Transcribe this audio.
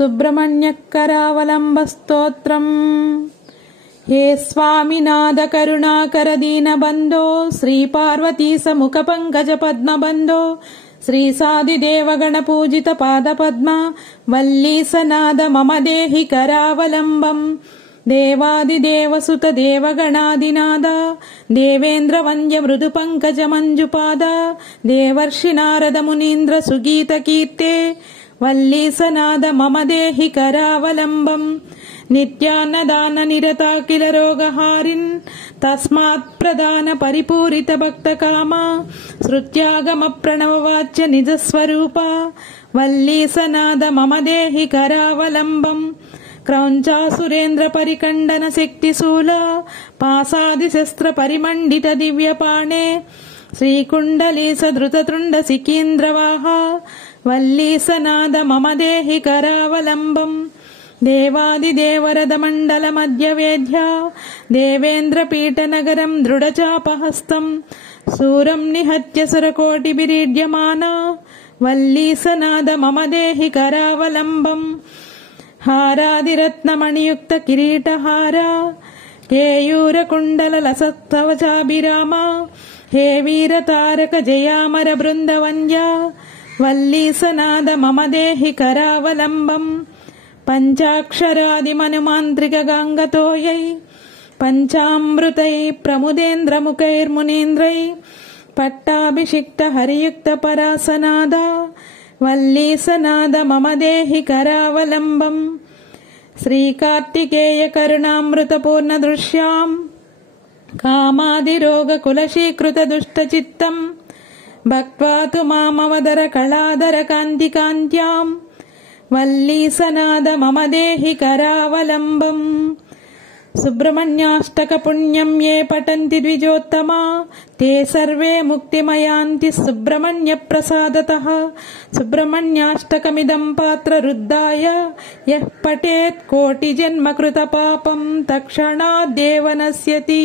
సుబ్రహ్మణ్యకరావలంబస్తోత్రం. హే స్వామినాథ కరుణాకర దీనబంధో శ్రీ పార్వతీ సముఖ పంకజ పద్మబంధో శ్రీ సాదిదేవగణ పూజిత పాదపద్మ వల్లీసనాద మమ దేహి కరావలంబం. దేవాదిదేవసుత దేవగణాదినాద దేవేంద్ర వంద్య మృదు పంకజ మంజుపాద దేవర్షి నారద మునీంద్ర సుగీత కీర్తే వల్లీసనాద మమ దేహి కరావలంబం. నిత్యాన్నదాన నిరతాకిల రోగహారిన్ తస్మాత్ ప్రదాన పరిపూరిత భక్త కామ శృత్యాగమ ప్రణవవాచ్య నిజస్వరూప వల్లీసనాద మమ దేహి కరావలంబం. క్రౌంచాసురేంద్ర పరికండన శక్తిశూల పాసాది శస్త్ర పరిమండిత దివ్యపాణే శ్రీకుండలీ సధృతతృండ సికీంద్రవాహ వల్లీసనాద మమ దేహి కరావలంబం. దేవాదిదేవరద మండల మధ్య వేద్య దేవేంద్ర పీఠ నగరం దృఢచాపహస్తం శూరం నిహత్య సురకోటి బిరీడ్యమాన వల్లీసనాద మమ దేహి కరావలంబం. హారాదిరత్నమణియుక్త కిరీటహార కేయూర కుండల లసత్కవచాభిరామ హే వీర తారక జయామర బృందవంద్య వల్లీసనాద మమ దేహి కరావలంబం. పంచాక్షరాది మనుమాంత్రిక గాంగతోయై పంచామృతై ప్రముదేంద్రముఖైర్మునీంద్రై పట్టాభిషిక్త హరియుక్త పరాసనాద వల్లీసనాద మమ దేహి కరావలంబం. శ్రీకార్తికేయ కరుణామృత పూర్ణ దృశ్యాం కామాదిరోగ కులశీకృత దుష్టచిత్తం భక్త్వా తు మామవదర కళాదర కాంతి కాంత్యాం వల్లీసనాద మమ దేహి కరావలంబం. సుబ్రహ్మణ్యాష్టక పుణ్యం ఏ పఠంతి ద్విజోత్తమా తే సర్వే ముక్తిమయాంతి సుబ్రహ్మణ్య ప్రసాదతః. సుబ్రహ్మణ్యాష్టకమిదం పాత్ర రుద్ధాయ యః పఠేత్ కోటి జన్మ కృత పాపం తక్షణాదేవ నశ్యతి.